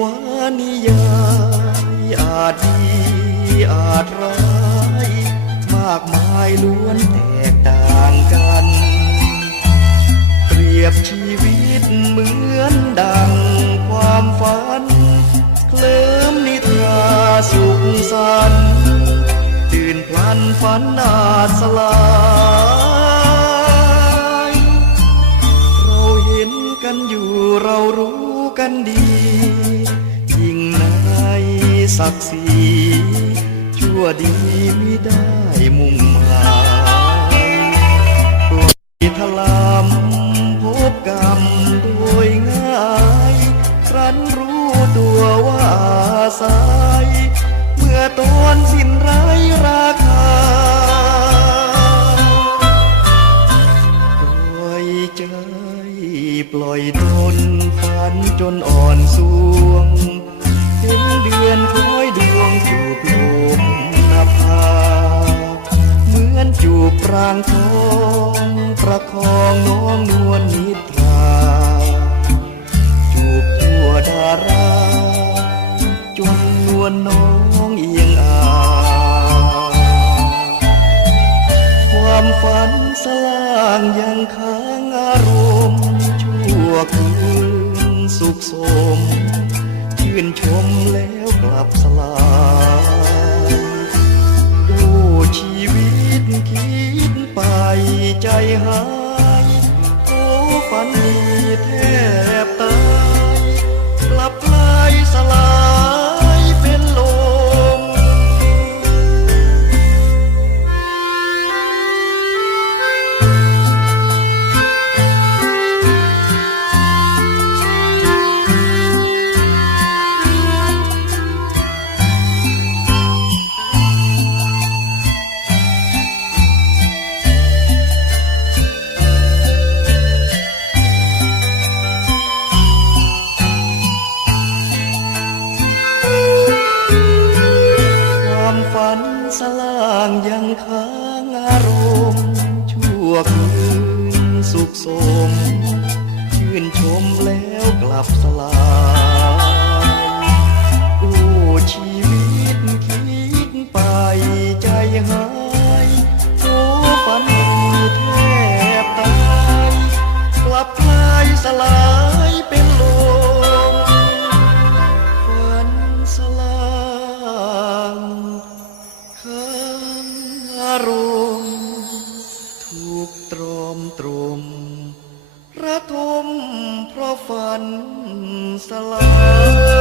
วานิยายอาจดีอาจร้ายมากมายล้วนแตกต่างกัน เปรียบชีวิตเหมือนดังความฝัน เคลิ้มนิทราสุขสันตื่นพลันฝันอาจสลายเราเห็นกันอยู่เรารู้กันดี ศักดิ์ศรีชั่วดีไม่ได้มุ่งหมายปล่อยทลำพบกรรมโดยง่าย ครั้นรู้ตัวว่าอาย เมื่อตอนสิ้นไร้ราคาปล่อยใจปล่อยทนฝันจนอ่อนสวงเห็นเดือนคล้อยดวง จูบลมนภาเหมือนจูบปรางทองประคองน้องนวลนิทราจูบทั่วดาราจนนวลน้องเอียงอาความฝันสลางยังค้างอารมณ์ชั่วคืนสุขสม ชื่นชมแล้วกลับสลายดูชีวิตคิดไปใจหายโอ้ฝันดีแทบางอารมณ์ชั่วคืนสุขสม ชื่นชมแล้วกลับสลายารมถูกตรอมตรมระทมเพราะฝันสลาย